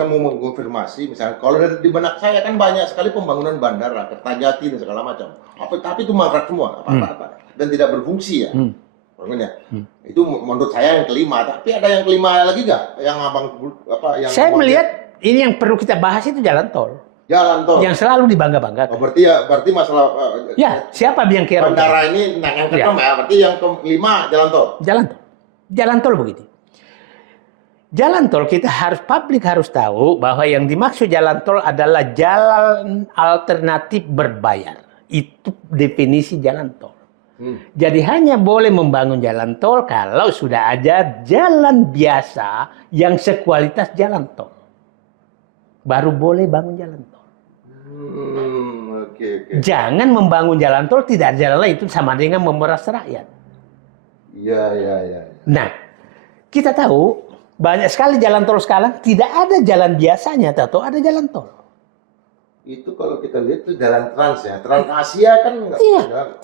saya mau mengkonfirmasi, misalnya kalau di benak saya kan banyak sekali pembangunan bandara, Kertajati dan segala macam. Tapi itu mangkrak semua, apa-apa, dan tidak berfungsi ya. Bangunnya. Itu menurut saya yang kelima. Tapi ada yang kelima lagi nggak? Yang abang apa? Yang saya melihat ini yang perlu kita bahas itu jalan tol. Jalan tol. Yang selalu dibangga-banggakan. Oh, berarti masalah. Ya, siapa yang kira? Bandara ini yang keenam ya. Berarti yang kelima jalan tol. Jalan tol begini. Jalan tol kita publik harus tahu bahwa yang dimaksud jalan tol adalah jalan alternatif berbayar. Itu definisi jalan tol. Jadi hanya boleh membangun jalan tol kalau sudah ada jalan biasa yang sekualitas jalan tol. Baru boleh bangun jalan tol. Okay. Jangan membangun jalan tol tidak ada jalan lain, itu sama dengan memeras rakyat. Iya. Nah, kita tahu banyak sekali jalan tol sekarang tidak ada jalan biasanya, atau ada jalan tol. Itu kalau kita lihat itu jalan trans ya, Trans Asia kan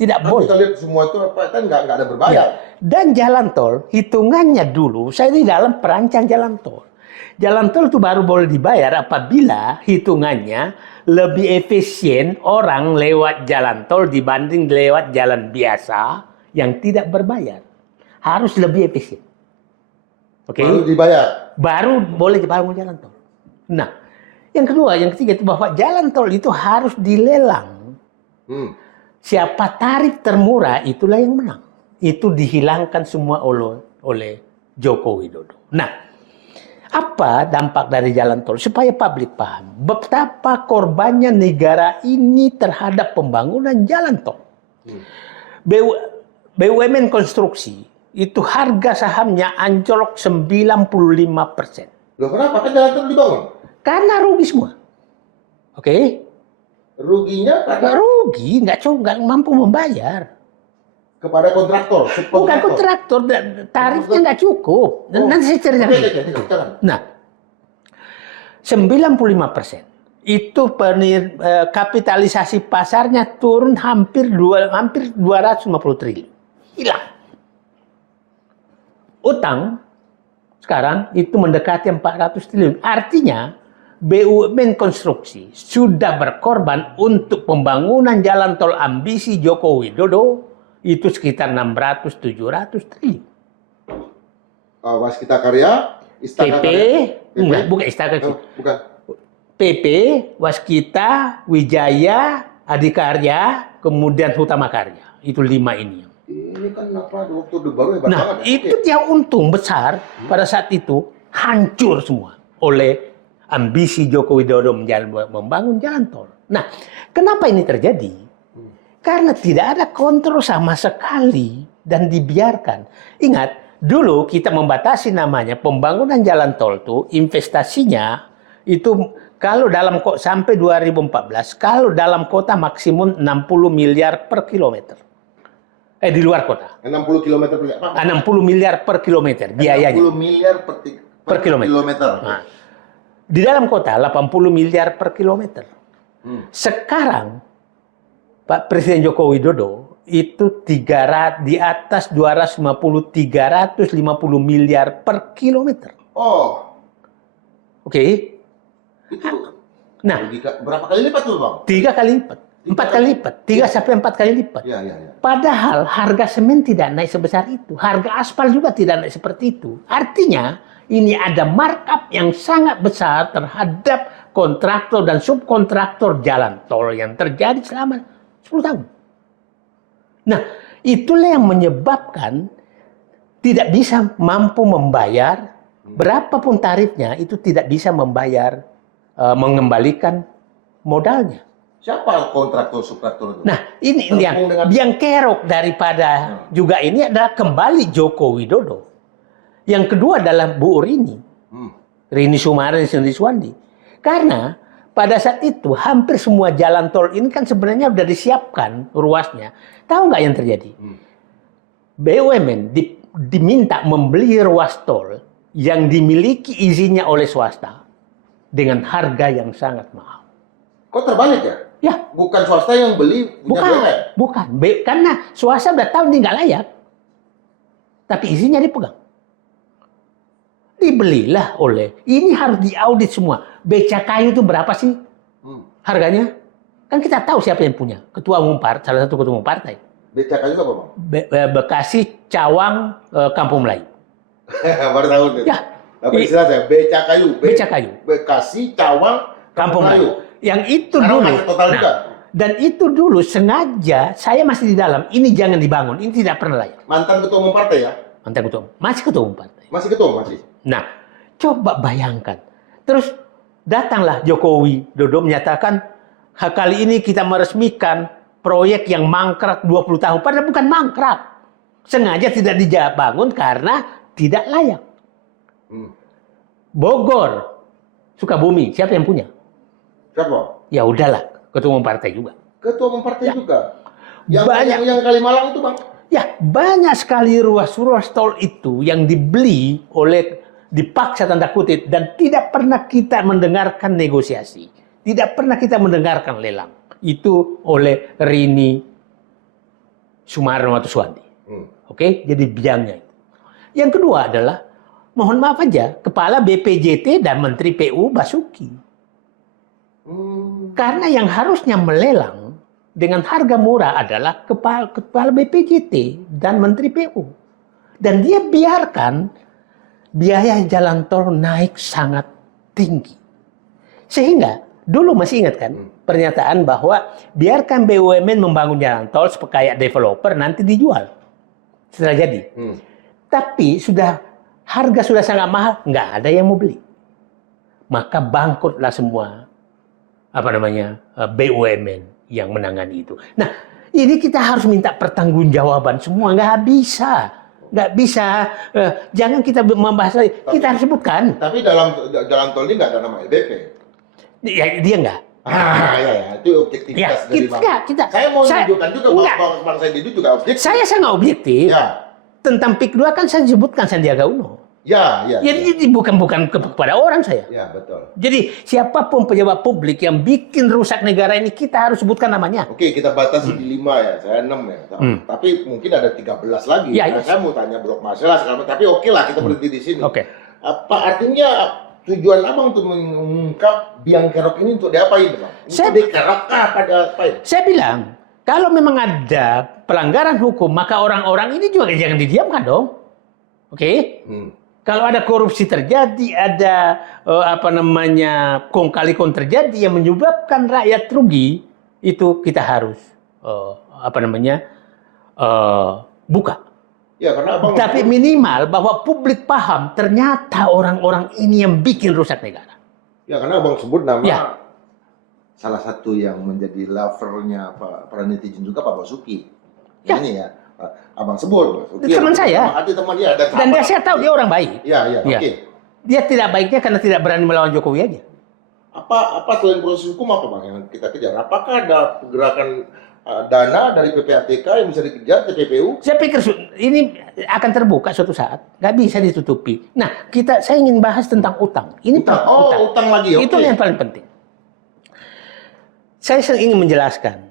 tidak boleh. Kita lihat semua itu kan nggak ada berbayar. Ya. Dan jalan tol hitungannya dulu, saya di dalam perancang jalan tol. Jalan tol itu baru boleh dibayar apabila hitungannya lebih efisien orang lewat jalan tol dibanding lewat jalan biasa yang tidak berbayar. Harus lebih efisien. Oke? Baru dibayar. Baru boleh dibangun jalan tol. Nah, yang kedua, yang ketiga itu bahwa jalan tol itu harus dilelang. Siapa tarif termurah itulah yang menang. Itu dihilangkan semua oleh Joko Widodo. Nah, apa dampak dari jalan tol? Supaya publik paham betapa korbannya negara ini terhadap pembangunan jalan tol. BUMN konstruksi itu harga sahamnya anjlok 95%. Loh kenapa? Kan jalan tol dibangun? Karena rugi semua. Oke? Ruginya karena? Rugi, nggak mampu membayar. Kepada kontraktor? Bukan kontraktor, tarifnya nggak cukup. Nanti saya ceritakan. Nah, 95% itu kapitalisasi pasarnya turun hampir 250 triliun. Hilang. Utang sekarang itu mendekati 400 triliun. Artinya BUMN konstruksi sudah berkorban untuk pembangunan jalan tol ambisi Joko Widodo itu sekitar 600-700 triliun. Waskita Karya, Istaka PP, Karya? bukan Istaka. Bukan. PP, Waskita, Wijaya, Adikarya, kemudian Hutama Karya. Itu 5 ini. Ini kan apa waktu baru hebat Nah, banget. itu dia untung besar pada saat itu hancur semua oleh ambisi Joko Widodo membangun jalan tol. Nah, kenapa ini terjadi? Karena tidak ada kontrol sama sekali dan dibiarkan. Ingat, dulu kita membatasi namanya pembangunan jalan tol itu investasinya itu kalau dalam sampai 2014 kalau dalam kota maksimum 60 miliar per kilometer. Di luar kota. 60 kilometer per 60 miliar per kilometer biayanya. 60 miliar per kilometer. Nah, di dalam kota 80 miliar per kilometer. Sekarang Pak Presiden Joko Widodo itu di atas 350 miliar per kilometer. Oh. Oke. Itu. Nah, berapa kali lipat tuh, Bang? 3 kali lipat. 4 kali lipat. 3 sampai 4 kali lipat. Ya. Padahal harga semen tidak naik sebesar itu. Harga aspal juga tidak naik seperti itu. Artinya ini ada markup yang sangat besar terhadap kontraktor dan subkontraktor jalan tol yang terjadi selama 10 tahun. Nah, itulah yang menyebabkan tidak bisa mampu membayar berapapun tarifnya itu tidak bisa membayar mengembalikan modalnya. Siapa kontraktor subkontraktor itu? Nah, ini yang kerok daripada juga ini adalah kembali Joko Widodo. Yang kedua adalah Bu Rini Suwandi. Karena pada saat itu hampir semua jalan tol ini kan sebenarnya sudah disiapkan ruasnya. Tahu nggak yang terjadi? BUMN diminta membeli ruas tol yang dimiliki izinnya oleh swasta dengan harga yang sangat mahal. Kok terbalik ya? Ya. Bukan swasta yang beli punya BUMN? Bukan. Karena swasta udah tahu ini nggak layak. Tapi izinnya dipegang. dibelilah oleh, ini harus diaudit semua. Beca kayu itu berapa sih harganya? Kan kita tahu siapa yang punya. Ketua umum partai, salah satu ketua umum partai. Becak kayu itu apa, Bang? Bekasi, Cawang, Kampung Melayu. Baru tahu nih. Ya. Apa istilah saya? Becak kayu. Becak kayu. Bekasi, Cawang, Kampung Melayu. Yang itu sekarang dulu. masih total juga. Dan itu dulu sengaja saya masih di dalam. Ini jangan dibangun. Ini tidak pernah layak. Mantan ketua umum partai ya? Mantan ketua umum. Masih ketua umum partai. Masih ketua umum, masih. Nah, coba bayangkan. Terus datanglah Jokowi Dodo menyatakan kali ini kita meresmikan proyek yang mangkrak 20 tahun. Padahal bukan mangkrak. Sengaja tidak dibangun karena tidak layak. Bogor, Sukabumi, siapa yang punya? Siapa? Ya udahlah, ketua umum partai juga. Ketua umum partai Ya. juga. Yang Banyak. yang Kalimalang itu, Bang. Ya, banyak sekali ruas-ruas tol itu yang dibeli oleh dipaksa tanda kutip dan tidak pernah kita mendengarkan negosiasi. Tidak pernah kita mendengarkan lelang. Itu oleh Rini Sumarno atau Suwandi. Oke, jadi biangnya itu. Yang kedua adalah, mohon maaf aja, Kepala BPJT dan Menteri PU Basuki. Karena yang harusnya melelang dengan harga murah adalah kepala BPJT dan Menteri PU. Dan dia biarkan biaya jalan tol naik sangat tinggi. Sehingga dulu masih ingat kan pernyataan bahwa biarkan BUMN membangun jalan tol kayak developer nanti dijual setelah jadi. Tapi harga sudah sangat mahal, nggak ada yang mau beli. Maka bangkrutlah semua BUMN yang menangani itu. Nah, ini kita harus minta pertanggungjawaban semua. Nggak bisa. Jangan kita membahas lagi. Kita harus sebutkan. Tapi dalam jalan tol ini nggak ada nama LBP. Ya, dia nggak. Ya, itu objektivitas dari Bang. Saya mau menunjukkan juga bahwa Bang Sandi itu juga objektif. Saya sangat objektif. Ya. Tentang PIK 2 kan saya sebutkan Sandiaga Uno. Ya. Jadi bukan kepada orang saya. Ya, betul. Jadi siapapun pejabat publik yang bikin rusak negara ini kita harus sebutkan namanya. Oke, kita batasi di 5 ya, saya 6 ya. Tapi mungkin ada 13 lagi. Ya, Saya mau tanya blok masalah sekarang, tapi oke lah kita berhenti di sini. Oke. Apa artinya tujuan Abang untuk mengungkap biang kerok ini untuk diapain, Bang? Untuk dikerok apa diapain? Saya bilang, kalau memang ada pelanggaran hukum, maka orang-orang ini juga jangan didiamkan dong. Oke? Kalau ada korupsi terjadi, ada kong kali kong terjadi yang menyebabkan rakyat rugi, itu kita harus buka. Ya, karena Abang Tapi minimal bahwa publik paham ternyata orang-orang ini yang bikin rusak negara. Ya, karena Abang sebut nama Ya. salah satu yang menjadi lovernya para netizen juga Pak Basuki. Ya. Ini ya. Abang sebut. Teman saya. Teman dia. Dan saya tahu dia orang baik. Iya, Ya. oke. Dia tidak baiknya karena tidak berani melawan Jokowi aja. Apa selain proses hukum apa, Bang, yang kita kejar? Apakah ada gerakan dana dari PPATK yang bisa dikejar TPPU? Saya pikir ini akan terbuka suatu saat, nggak bisa ditutupi. Nah, saya ingin bahas tentang utang. Ini utang lagi. Itu yang paling penting. Saya ingin menjelaskan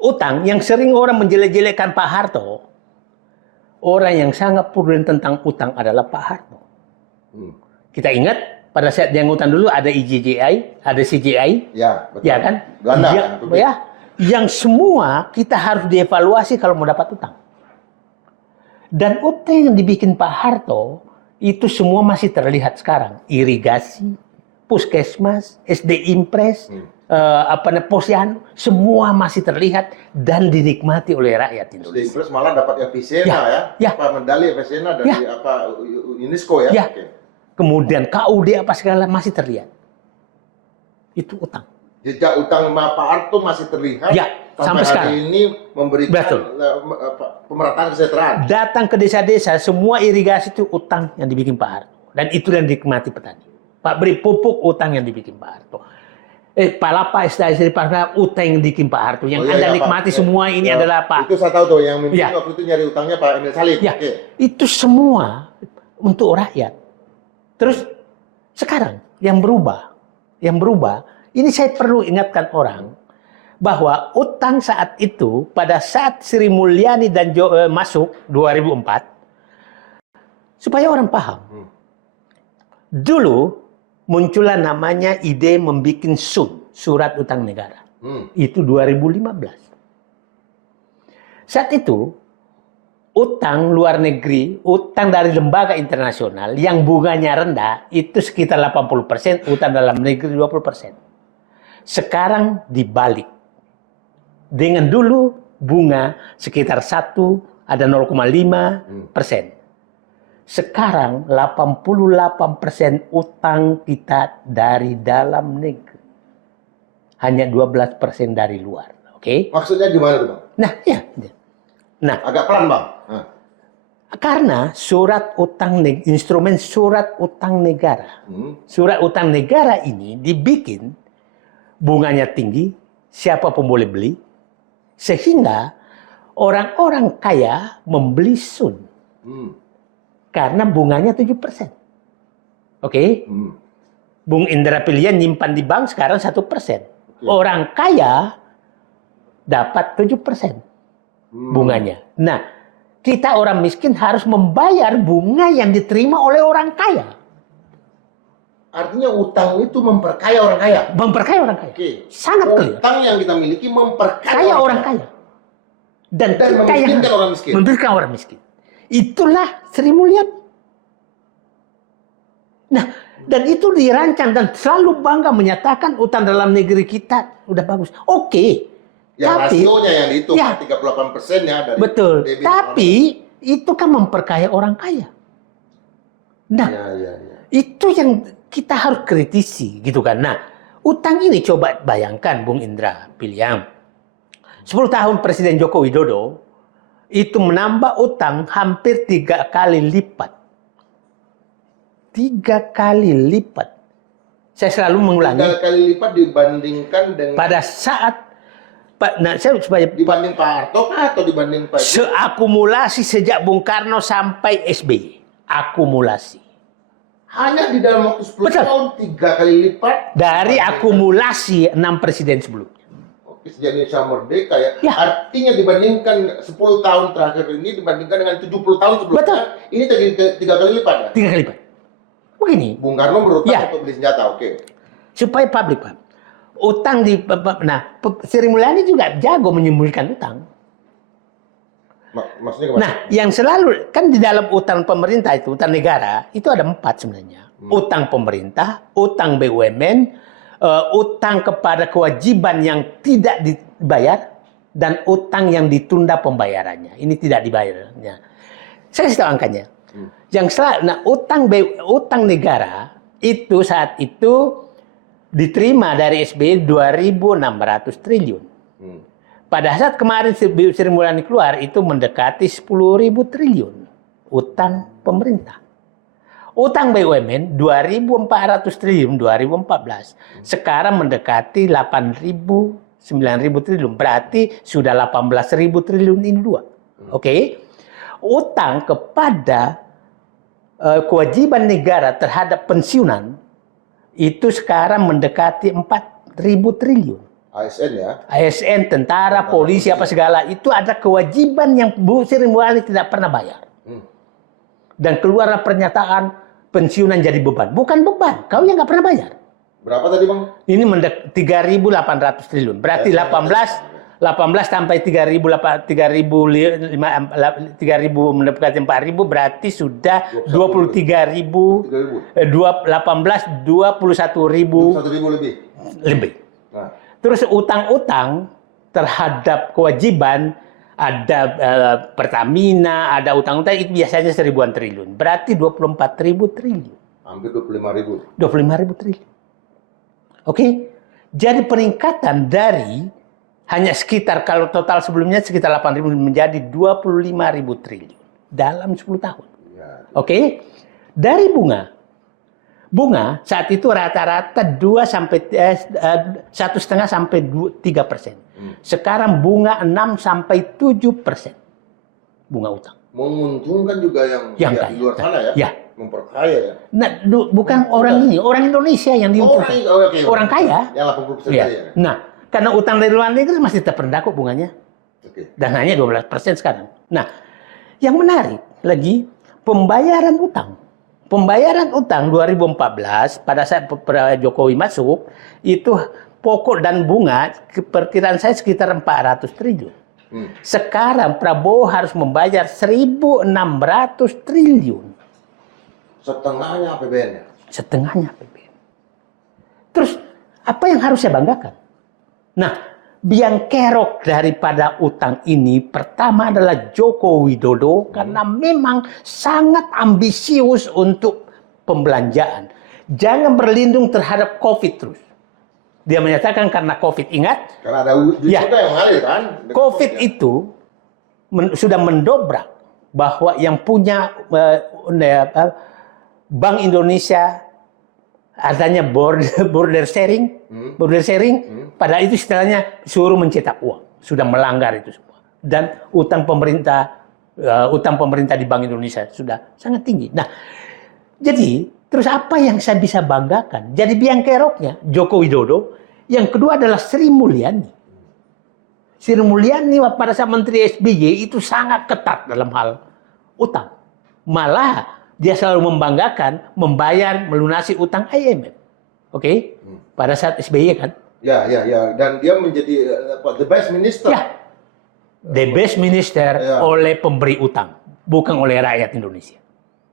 utang yang sering orang menjelek-jelekkan Pak Harto. Orang yang sangat prudent tentang utang adalah Pak Harto. Kita ingat pada saat dia ngutang dulu ada IJJI, ada CJI, ya, betul. Ya kan? Belanda, ya. Yang semua kita harus dievaluasi kalau mau dapat utang. Dan utang yang dibikin Pak Harto itu semua masih terlihat sekarang. Irigasi, puskesmas, SD Impres, Posyandu, semua masih terlihat dan dinikmati oleh rakyat Indonesia. SD Impres malah dapat Evisena ya. Medali Evisena dari UNESCO ya. Okay. Kemudian KUD apa segala masih terlihat. Itu utang. Jejak utang Pak Harto masih terlihat. Ya, sampai sekarang. Hari ini memberikan pemerataan kesejahteraan. Datang ke desa-desa, semua irigasi itu utang yang dibikin Pak Harto. Dan itu yang dinikmati petani. Pak beri pupuk, utang yang dibikin Pak Harto. Palapa, SDA, utang yang dibikin Pak Harto. Yang Anda nikmati semua ini adalah Pak. Itu saya tahu tuh, yang mimpin waktu itu nyari utangnya Pak Emil Salim. Ya, itu semua untuk rakyat. Terus sekarang yang berubah, ini saya perlu ingatkan orang bahwa utang saat itu pada saat Sri Mulyani dan masuk 2004, supaya orang paham, dulu muncullah namanya ide membuat SUN, surat utang negara. Itu 2015. Saat itu, utang luar negeri, utang dari lembaga internasional yang bunganya rendah, itu sekitar 80%, utang dalam negeri 20%. Sekarang dibalik. Dengan dulu bunga sekitar 1, ada 0,5%. Sekarang 88% utang kita dari dalam negeri. Hanya 12% dari luar. Oke? Maksudnya gimana tuh, Bang? Nah, ya. Nah, Agak pelan, Bang. karena instrumen surat utang negara. Surat utang negara ini dibikin bunganya tinggi, siapapun boleh beli, sehingga orang-orang kaya membeli SUN. Karena bunganya 7%. Oke? Bung Indra pilihan nyimpan di bank sekarang 1%. Orang kaya dapat 7%. Bunganya. Nah, kita orang miskin harus membayar bunga yang diterima oleh orang kaya. Artinya utang itu memperkaya orang kaya. Memperkaya orang kaya. Oke. Sangat clear. Utang yang kita miliki memperkaya Kaya orang kaya. Dan memiskinkan orang miskin. Memberikan orang miskin. Itulah Sri Mulyani. Nah, dan itu dirancang dan selalu bangga menyatakan utang dalam negeri kita udah bagus. Oke. Ya, tapi rasionya yang dihitung, ya, 38%-nya dari betul. debit. Tapi itu kan memperkaya orang kaya. Nah, itu yang kita harus kritisi gitu kan. Nah, utang ini coba bayangkan Bung Indra Piliang. 10 tahun Presiden Joko Widodo itu menambah utang hampir 3 kali lipat. 3 kali lipat. Saya selalu mengulangi. 3 kali lipat dibandingkan dengan pada saat supaya dibanding Pak Harto atau dibanding Pak seakumulasi sejak Bung Karno sampai SBY. Akumulasi. Hanya di dalam waktu 10 tahun 3 kali lipat dari akumulasi 6 presiden sebelumnya. Sejak Indonesia merdeka ya. Artinya dibandingkan 10 tahun terakhir ini dibandingkan dengan 70 tahun sebelumnya. Betul. Ini 3 kali lipat ya? 3 kali lipat. Begini. Bung Karno berutang untuk beli senjata, oke. Supaya publik paham. Utang Sri Mulyani juga jago menyembunyikan utang. Maksudnya gimana? Nah, yang selalu kan di dalam utang pemerintah itu, utang negara itu ada 4 sebenarnya. Utang pemerintah, utang BUMN, utang kepada kewajiban yang tidak dibayar, dan utang yang ditunda pembayarannya. Ini tidak dibayarnya. Saya kasih tahu angkanya. Utang negara itu saat itu diterima dari SBY 2.600 triliun. Pada saat kemarin Sri Mulyani keluar itu mendekati 10.000 triliun utang pemerintah. Utang BUMN 2.400 triliun 2014. Sekarang mendekati 9.000 triliun. Berarti sudah 18.000 triliun ini dua. Oke. Utang kepada kewajiban negara terhadap pensiunan itu sekarang mendekati 4.000 triliun. ASN ya? ASN, tentara, polisi, apa segala. Itu ada kewajiban yang Bu Sri Mulyani tidak pernah bayar. Dan keluarlah pernyataan pensiunan jadi beban. Bukan beban, kau yang nggak pernah bayar. Berapa tadi Bang? Ini 3.800 triliun. Berarti 18 sampai 3.000 mendekati 4.000 berarti sudah 23.000 18 21.000 lebih. Nah. Terus utang-utang terhadap kewajiban ada Pertamina, ada utang-utang itu biasanya 1.000-an triliun. Berarti 24.000 triliun. Hampir 25.000. 25.000 triliun. Oke. Jadi peningkatan dari hanya sekitar, kalau total sebelumnya sekitar 8.000 menjadi 25.000 triliun dalam 10 tahun. Oke. Dari bunga saat itu rata-rata 1,5 sampai 3%. Sekarang bunga 6 sampai 7%. Bunga utang. Menguntungkan juga yang di luar sana ya? Ya. Memperkaya ya? Nah, bukan orang ini, orang Indonesia yang diuntungkan. Orang kaya. Yang 80% kaya. Nah, karena utang dari luar negeri masih terpendak kok bunganya. Dan hanya 12% sekarang. Nah, yang menarik lagi pembayaran utang. pembayaran utang 2014 pada saat Jokowi masuk itu pokok dan bunga perkiraan saya sekitar 400 triliun. Sekarang Prabowo harus membayar 1.600 triliun. Setengahnya APBN-nya. Setengahnya APBN. Terus apa yang harus saya banggakan? Nah, biang kerok daripada utang ini pertama adalah Joko Widodo karena memang sangat ambisius untuk pembelanjaan. Jangan berlindung terhadap COVID terus. Dia menyatakan karena COVID, ingat? Karena ada duit Ya. juga yang ngalir kan. COVID itu sudah mendobrak bahwa yang punya Bank Indonesia adanya border sharing, padahal itu istilahnya suruh mencetak uang, sudah melanggar itu semua. Dan utang pemerintah di Bank Indonesia sudah sangat tinggi. Nah, jadi terus apa yang saya bisa banggakan? Jadi biang keroknya Joko Widodo, yang kedua adalah Sri Mulyani. Sri Mulyani pada saat Menteri SBY itu sangat ketat dalam hal utang. Malah dia selalu membanggakan membayar melunasi utang IMF. Oke? Pada saat SBY kan? Ya. Dan dia menjadi the best minister. Ya. The best minister oleh pemberi utang, bukan oleh rakyat Indonesia.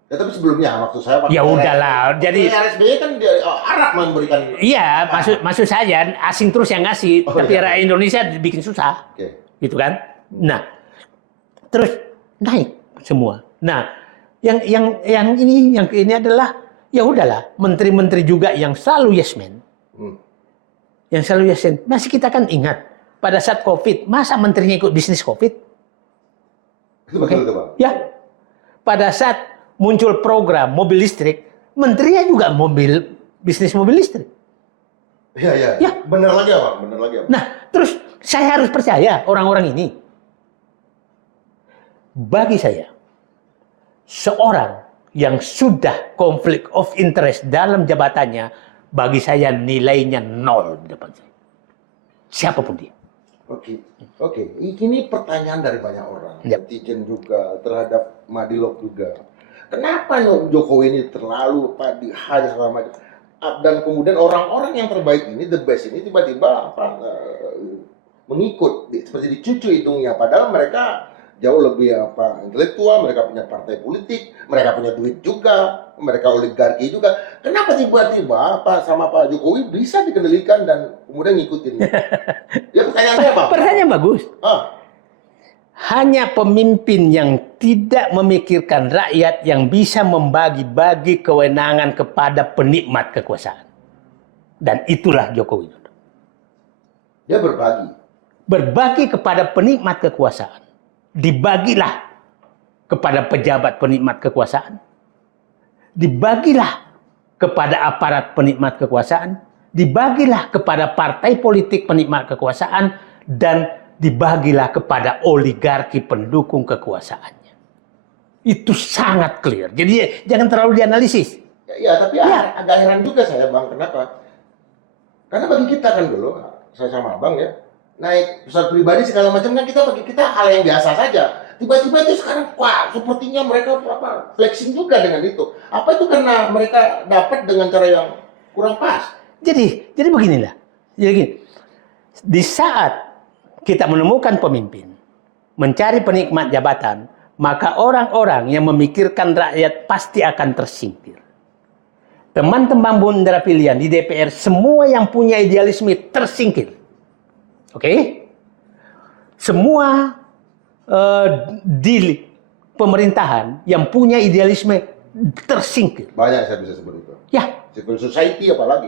Ya, tapi sebelumnya maksud saya Ya udahlah, jadi SBY kan Arab memberikan. iya, maksud saya asing terus yang ngasih, tapi rakyat Indonesia dibikin susah. Gitu kan? Nah, terus naik semua. Nah, yang ini adalah ya udahlah, menteri-menteri juga yang selalu yes man. Yang selalu yes man. Masih kita kan ingat pada saat Covid, masa menterinya ikut bisnis Covid? Itu betul itu, Bang. Ya. Pada saat muncul program mobil listrik, menterinya juga bisnis mobil listrik. Iya. Ya. Benar lagi, Bang. Benar lagi, Bang. Nah, terus saya harus percaya orang-orang ini. Bagi saya, seorang yang sudah konflik of interest dalam jabatannya, bagi saya nilainya 0 di depan saya. Siapapun dia. Oke. Ini pertanyaan dari banyak orang. Netizen juga, terhadap Madilog juga. Kenapa Jokowi ini terlalu dihajar segala macam? Dan kemudian orang-orang yang terbaik ini, the best ini tiba-tiba mengikut seperti dicucu hidungnya, padahal mereka jauh lebih intelektual, mereka punya partai politik, mereka punya duit juga, mereka oligarki juga. Kenapa tiba-tiba sama Pak Jokowi bisa dikendalikan dan kemudian ngikutin? Ya pertanyaannya apa? Pertanyaan bagus. Hanya pemimpin yang tidak memikirkan rakyat yang bisa membagi-bagi kewenangan kepada penikmat kekuasaan. Dan itulah Jokowi. Dia berbagi. Berbagi kepada penikmat kekuasaan. Dibagilah kepada pejabat penikmat kekuasaan. Dibagilah kepada aparat penikmat kekuasaan. Dibagilah kepada partai politik penikmat kekuasaan. Dan dibagilah kepada oligarki pendukung kekuasaannya. Itu sangat clear. Jadi jangan terlalu dianalisis. Ya, tapi agak heran juga saya, Bang. Kenapa? Karena bagi kita kan dulu, saya sama Abang ya, naik pesawat pribadi segala macam kan bagi kita hal yang biasa saja. Tiba-tiba itu sekarang, wah, sepertinya mereka flexing juga dengan itu. Apa itu karena mereka dapat dengan cara yang kurang pas? Jadi beginilah. Jadi gini, di saat kita menemukan pemimpin, mencari penikmat jabatan, maka orang-orang yang memikirkan rakyat pasti akan tersingkir. Teman-teman bundar pilihan di DPR, semua yang punya idealisme tersingkir. Oke? Semua di pemerintahan yang punya idealisme tersingkir. Banyak saya bisa sebut itu. Ya. Civil society apalagi.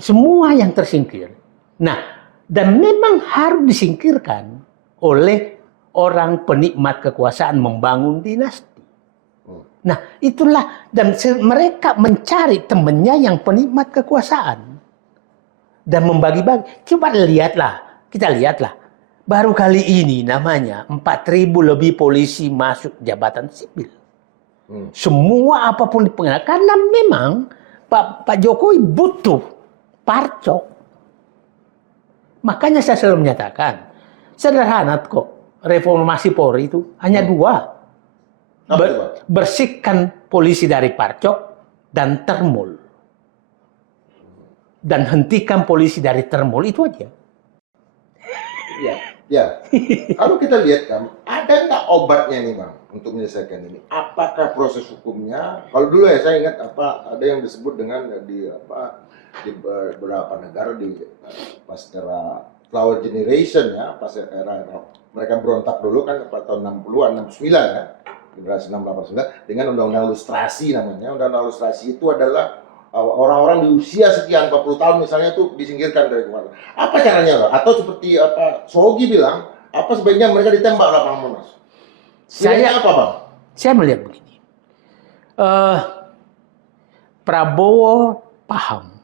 Semua yang tersingkir. Nah, dan memang harus disingkirkan oleh orang penikmat kekuasaan membangun dinasti. Nah, itulah, dan mereka mencari temannya yang penikmat kekuasaan. Dan membagi-bagi. Coba kita lihatlah. Baru kali ini namanya 4.000 lebih polisi masuk jabatan sipil. Semua apapun dipengaruhi. Karena memang Pak Jokowi butuh parcok. Makanya saya selalu menyatakan, sederhana kok, reformasi Polri itu hanya 2. Bersihkan polisi dari parcok, dan termul. Dan hentikan polisi dari termul, itu aja. Ya, ya. Kalau kita lihat kan, ada nggak obatnya nih Bang untuk menyelesaikan ini? Apakah proses hukumnya? Kalau dulu ya saya ingat ada yang disebut dengan di beberapa negara pas era Flower Generation ya, pas era mereka berontak dulu kan pada tahun 60-an, 69 ya, generasi 689 dengan undang-undang lustrasi namanya. Undang-undang lustrasi itu adalah orang-orang di usia sekian 40 tahun misalnya itu disingkirkan dari kemana. Apa caranya Bang? Atau seperti Sogi bilang, apa sebaiknya mereka ditembak lapangan Monas? Saya apa Bang? Saya melihat begini. Prabowo paham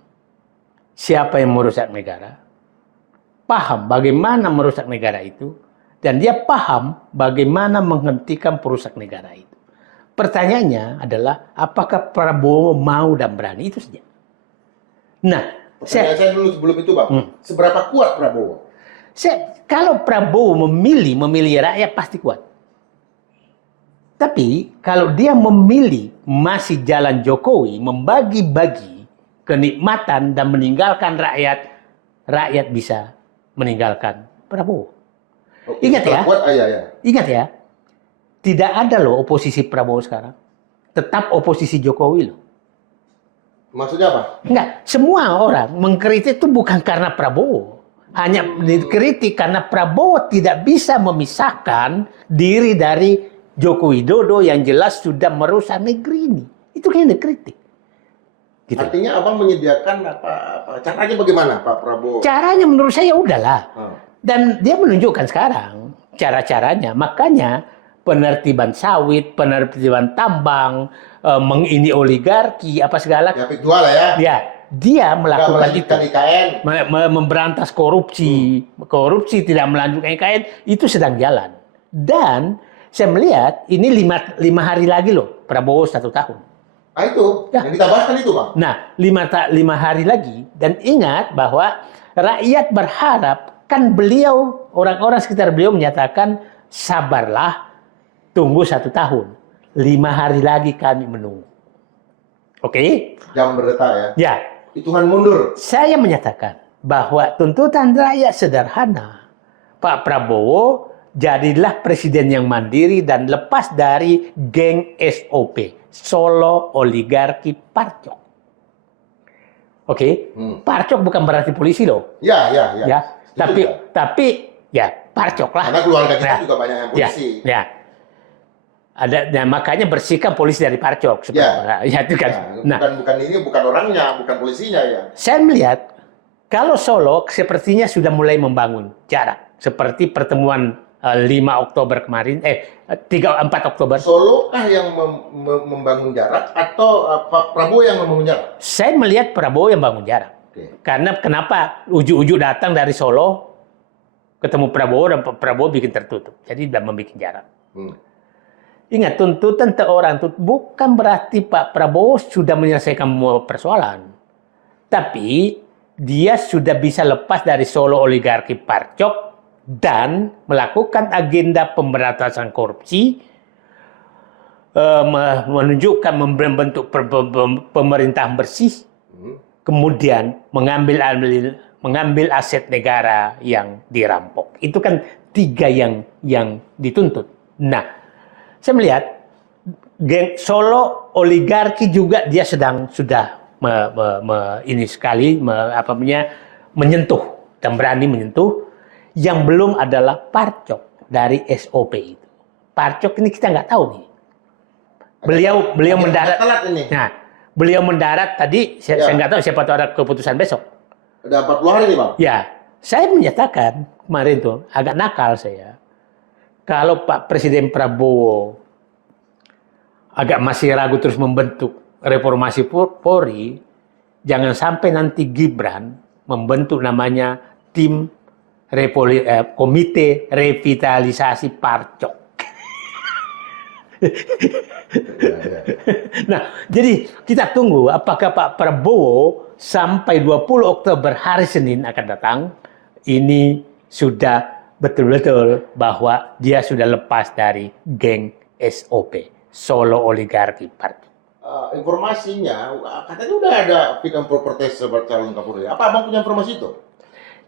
siapa yang merusak negara, paham bagaimana merusak negara itu, dan dia paham bagaimana menghentikan perusak negara itu. Pertanyaannya adalah apakah Prabowo mau dan berani, itu saja. Nah, saya dulu sebelum itu Bang, seberapa kuat Prabowo? Kalau Prabowo memilih rakyat pasti kuat. Tapi kalau dia memilih masih jalan Jokowi, membagi-bagi kenikmatan dan meninggalkan rakyat, rakyat bisa meninggalkan Prabowo. Ingat ya, ingat ya, tidak ada loh oposisi Prabowo sekarang. Tetap oposisi Jokowi loh. Maksudnya apa? Enggak, semua orang mengkritik itu bukan karena Prabowo. Hanya dikritik karena Prabowo tidak bisa memisahkan diri dari Joko Widodo yang jelas sudah merusak negeri ini. Itu kayaknya dikritik. Gitu. Artinya abang menyediakan caranya bagaimana Pak Prabowo? Caranya menurut saya udahlah. Dan dia menunjukkan sekarang cara-caranya. Makanya penertiban sawit, penertiban tambang, mengini oligarki, apa segala. Ya, jual ya. Ya, dia melakukan itu. IKN. Memberantas korupsi. Korupsi tidak melanjutkan IKN, itu sedang jalan. Dan saya melihat ini lima hari lagi loh, Prabowo 1 tahun. Ah itu, ya. Yang ditambahkan itu Bang. Nah, 5 hari lagi. Dan ingat bahwa rakyat berharap, kan beliau, orang-orang sekitar beliau menyatakan, sabarlah, tunggu 1 tahun. 5 hari lagi kami menunggu. Oke? Jam berdetak ya? Ya. Hitungan mundur. Saya menyatakan bahwa tuntutan rakyat sederhana. Pak Prabowo jadilah presiden yang mandiri dan lepas dari geng SOP. Solo Oligarki Parcok. Oke? Parcok bukan berarti polisi loh. Ya. Tapi ya Parcok lah. Karena keluarga kita juga banyak yang polisi. Ya. Ada, makanya bersihkan polisi dari Parcok. Ya itu kan. Bukan orangnya, bukan polisinya ya. Saya melihat kalau Solo sepertinya sudah mulai membangun jarak. Seperti pertemuan 5 Oktober kemarin, 4 Oktober. Solo kah yang membangun jarak atau Pak Prabowo yang membangun jarak? Saya melihat Prabowo yang bangun jarak. Karena kenapa ujuk-ujuk datang dari Solo, ketemu Prabowo dan Prabowo bikin tertutup. Jadi sudah membuat jarak. Ingat, tuntutan orang itu bukan berarti Pak Prabowo sudah menyelesaikan semua persoalan. Tapi dia sudah bisa lepas dari Solo Oligarki Parcok dan melakukan agenda pemberantasan korupsi, menunjukkan membentuk pemerintahan bersih, kemudian mengambil aset negara yang dirampok. Itu kan 3 yang dituntut. Nah, saya melihat geng Solo Oligarki juga dia sudah menyentuh dan berani menyentuh. Yang belum adalah Parcok dari SOP itu. Parcok ini kita nggak tahu nih. Beliau mendarat. Nah, beliau mendarat tadi. Saya nggak tahu siapa tahu ada keputusan besok. Ada 40 hari nih Bang. Ya, saya menyatakan kemarin tuh agak nakal saya. Kalau Pak Presiden Prabowo agak masih ragu terus membentuk reformasi Polri, jangan sampai nanti Gibran membentuk namanya tim Komite Revitalisasi Parcok. Nah, jadi kita tunggu apakah Pak Prabowo sampai 20 Oktober hari Senin akan datang, ini sudah betul-betul bahwa dia sudah lepas dari geng SOP, Solo Oligarki Parcok. informasinya katanya udah ada fit and proper test buat calon Kapolri. Apa abang punya informasi itu?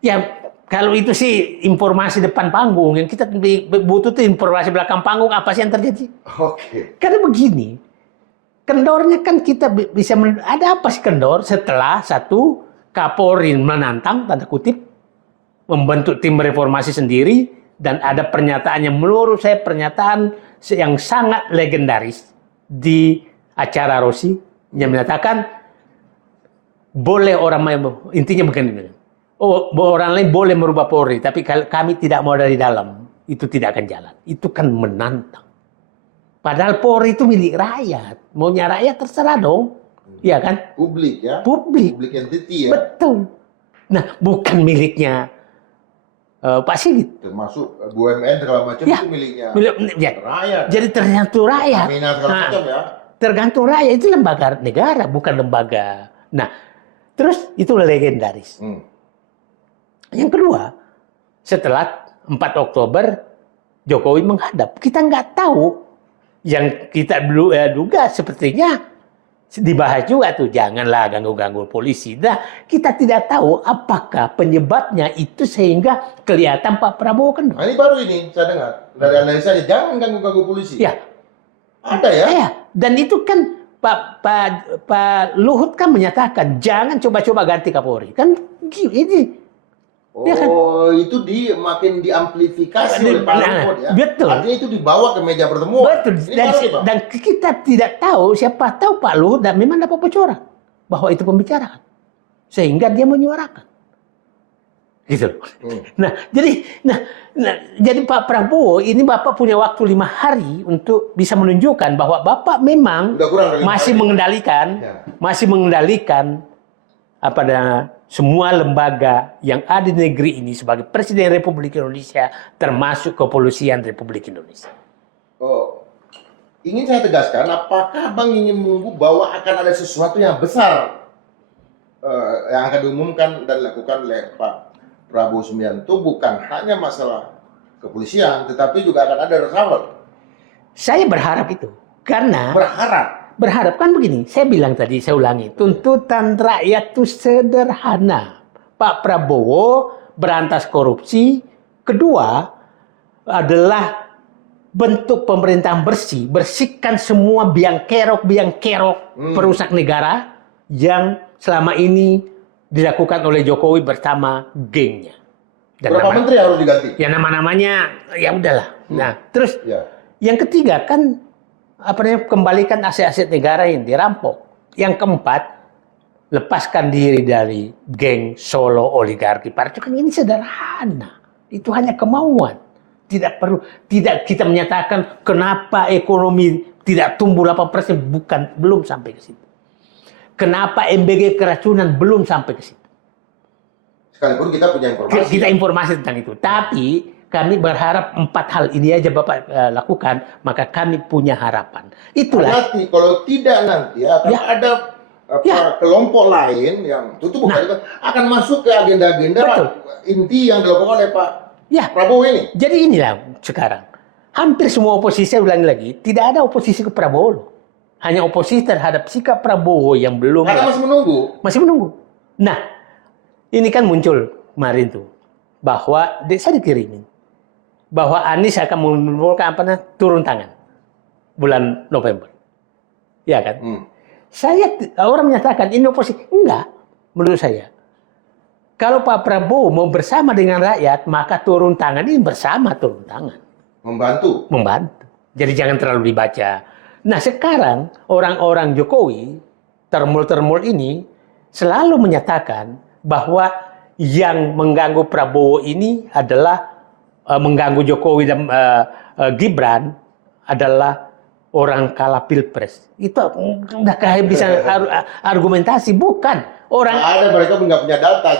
Ya, kalau itu sih informasi depan panggung. Yang kita butuh tuh informasi belakang panggung, apa sih yang terjadi. Oke. Karena begini, kendornya kan kita bisa, ada apa sih kendor setelah satu Kapolri menantang, tanda kutip, membentuk tim reformasi sendiri, dan ada pernyataan yang menurut saya pernyataan yang sangat legendaris di acara Rossi, yang menyatakan boleh orang lain, intinya begini, orang lain boleh merubah Polri, tapi kami tidak mau dari dalam, itu tidak akan jalan. Itu kan menantang. Padahal Polri itu milik rakyat, maunya rakyat terserah dong, ya kan? Publik ya. Publik Entity ya. betul. Nah, bukan miliknya Pak Sigit. Termasuk BUMN segala macam Ya, itu miliknya ya. rakyat. Jadi tergantung rakyat. Pertamina segala Nah, macam ya. tergantung rakyat, itu lembaga negara, bukan lembaga. Nah, terus itu legendaris. Yang kedua, setelah 4 Oktober Jokowi menghadap, kita nggak tahu. Yang kita duga sepertinya dibahas juga tuh, janganlah ganggu-ganggu polisi. Nah, kita tidak tahu apakah penyebabnya itu sehingga kelihatan Pak Prabowo kan. Nah, ini baru ini saya dengar dari analisanya, jangan ganggu-ganggu polisi. Ya. Ada ya? Ya, dan itu kan Pak Luhut kan menyatakan jangan coba-coba ganti Kapolri. Kan ini. Oh, ya kan? Itu makin diamplifikasi oleh Pak Luhut ya. Betul. Artinya itu dibawa ke meja pertemuan. Betul. Ini baru, Bang. Dan kita tidak tahu, siapa tahu Pak Luhut dan memang dapat bocoran bahwa itu pembicaraan. Sehingga dia menyuarakan. Gitu. Nah, jadi Pak Prabowo ini Bapak punya waktu 5 hari untuk bisa menunjukkan bahwa Bapak memang masih mengendalikan, semua lembaga yang ada di negeri ini sebagai Presiden Republik Indonesia, termasuk kepolisian Republik Indonesia. Oh, ingin saya tegaskan, apakah Bang ingin menunggu bahwa akan ada sesuatu yang besar yang akan diumumkan dan dilakukan oleh Pak Prabowo Subianto, bukan hanya masalah kepolisian, tetapi juga akan ada reshuffle? Saya berharap itu, karena berharap kan begini, saya bilang tadi, saya ulangi, tuntutan rakyat itu sederhana. Pak Prabowo berantas korupsi, kedua adalah bentuk pemerintahan bersih, bersihkan semua biang kerok perusak negara yang selama ini dilakukan oleh Jokowi bersama gengnya. Dan berapa menteri harus diganti? Ya nama-namanya ya udahlah. Nah, terus yang ketiga kan kembalikan aset-aset negara yang dirampok. Yang keempat, lepaskan diri dari geng Solo oligarki. Itu kan ini sederhana. Itu hanya kemauan. Tidak kita menyatakan kenapa ekonomi tidak tumbuh 8%, belum sampai ke situ. Kenapa MBG keracunan belum sampai ke situ. Sekalipun kita punya informasi. Kita informasi tentang itu. Tapi kami berharap 4 hal ini aja Bapak lakukan, maka kami punya harapan. Itulah. Nanti kalau tidak nanti akan ada kelompok lain yang akan masuk ke agenda-agenda inti yang dilakukan oleh Pak Prabowo ini. Jadi inilah sekarang. Hampir semua oposisi, saya ulangi lagi, tidak ada oposisi ke Prabowo. Hanya oposisi terhadap sikap Prabowo yang belum. Karena masih menunggu. Nah, ini kan muncul kemarin tuh bahwa saya dikirimin bahwa Anies akan mengumpulkan turun tangan bulan November, ya kan? Orang menyatakan ini oposisi, enggak. Menurut saya, kalau Pak Prabowo mau bersama dengan rakyat, maka turun tangan ini bersama turun tangan. Membantu. Jadi jangan terlalu dibaca. Nah sekarang orang-orang Jokowi, termul-termul ini selalu menyatakan bahwa yang mengganggu Prabowo ini adalah mengganggu Jokowi dan Gibran adalah orang kalah pilpres. Itu udah kayak bisa argumentasi, bukan orang. Mereka nggak punya data.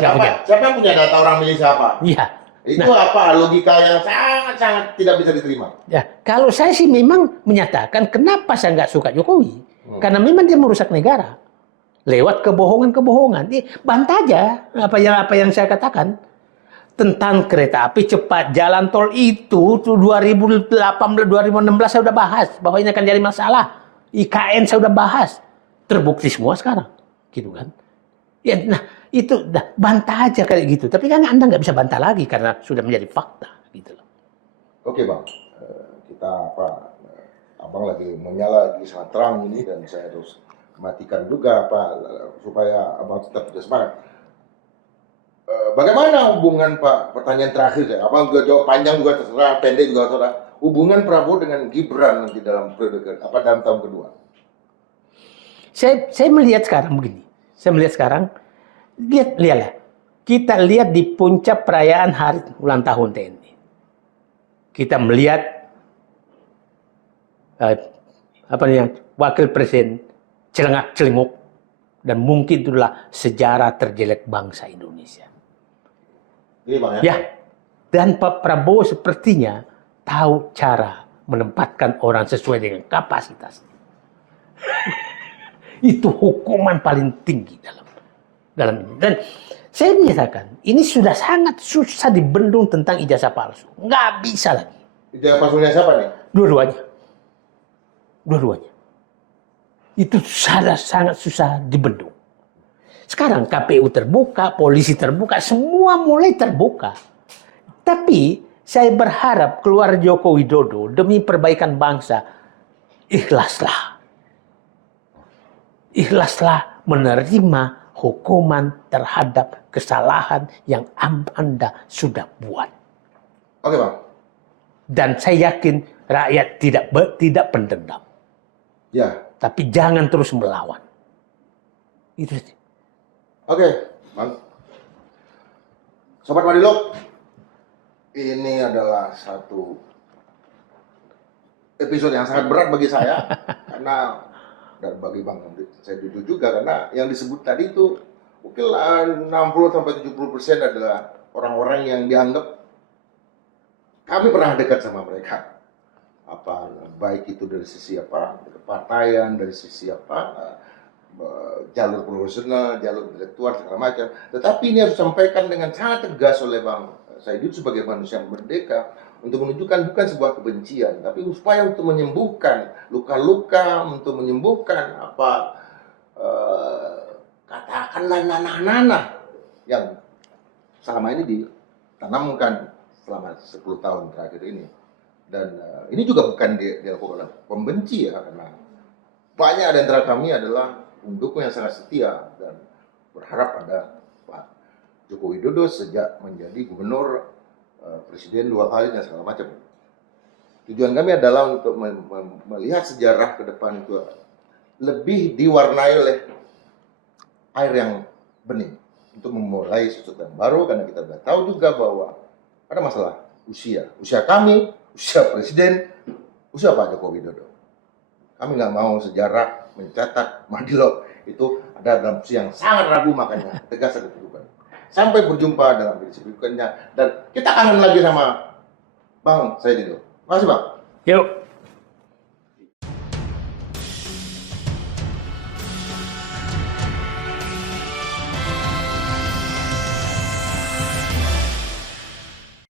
Siapa yang punya data orang milih siapa? Iya. Itu logika yang sangat tidak bisa diterima. Ya, kalau saya sih memang menyatakan kenapa saya nggak suka Jokowi, karena memang dia merusak negara lewat kebohongan-kebohongan. Bantah aja apa yang saya katakan tentang kereta api cepat, jalan tol itu 2018, 2016 saya udah bahas bahwa ini akan jadi masalah. IKN saya udah bahas, terbukti semua sekarang, gitu kan? Ya, nah itu bantah aja kayak gitu. Tapi kan Anda nggak bisa bantah lagi karena sudah menjadi fakta, gitu loh. Oke bang, kita abang lagi menyala lagi sangat terang ini dan saya harus matikan juga supaya abang tetap tidak semangat. Bagaimana hubungan Pak? Pertanyaan terakhir saya. Abang juga jawab panjang juga terserah, pendek juga terserah. Hubungan Prabowo dengan Gibran nanti dalam periode dalam tahun kedua. Saya melihat sekarang begini. Saya melihat sekarang, lihatlah. Kita lihat di puncak perayaan hari ulang tahun TNI. Kita melihat wakil presiden celengak-celengok dan mungkin itulah sejarah terjelek bangsa Indonesia. Ini bang ya. Ya, dan Pak Prabowo sepertinya tahu cara menempatkan orang sesuai dengan kapasitasnya. Itu hukuman paling tinggi dalam ini. Dan saya menyatakan ini sudah sangat susah dibendung tentang ijazah palsu. Nggak bisa lagi. Ijazah palsunya siapa nih? Dua-duanya. Itu sangat susah dibendung. Sekarang KPU terbuka, polisi terbuka, semua mulai terbuka. Tapi saya berharap keluar Joko Widodo demi perbaikan bangsa, ikhlaslah. Ikhlaslah menerima hukuman terhadap kesalahan yang Anda sudah buat. Oke bang. Dan saya yakin rakyat tidak pendendam. Ya. Tapi jangan terus melawan. Itu saja. Oke, bang. Sobat Madilog, ini adalah satu episode yang sangat berat bagi saya karena dan bagi Bang saya jujur juga karena yang disebut tadi itu mungkin 60-70% adalah orang-orang yang dianggap kami pernah dekat sama mereka. Baik itu dari sisi kepartaian, dari sisi jalur profesional, jalur intelektual segala macam. Tetapi ini harus disampaikan dengan sangat tegas oleh Bang Saidud sebagai manusia yang merdeka untuk menunjukkan bukan sebuah kebencian, tapi supaya untuk menyembuhkan luka-luka, untuk menyembuhkan katakanlah nanah-nanah yang selama ini ditanamkan selama 10 tahun terakhir ini. Dan ini juga bukan dilakukan oleh pembenci ya, karena banyak di antara kami adalah pendukung yang sangat setia dan berharap pada Pak Joko Widodo sejak menjadi gubernur, presiden 2 kali dan segala macam. Tujuan kami adalah untuk melihat sejarah ke depan itu lebih diwarnai oleh air yang bening untuk memulai sesuatu yang baru, karena kita sudah tahu juga bahwa ada masalah usia kami, usia presiden, usia Pak Joko Widodo. Kami nggak mau sejarah mencatat Madilog itu ada dalam posisi yang sangat ragu, makanya tegas dan kedudukan. Sampai berjumpa dalam edisi berikutnya dan kita kangen lagi sama Bang Saidud. Makasih Bang. Yuk.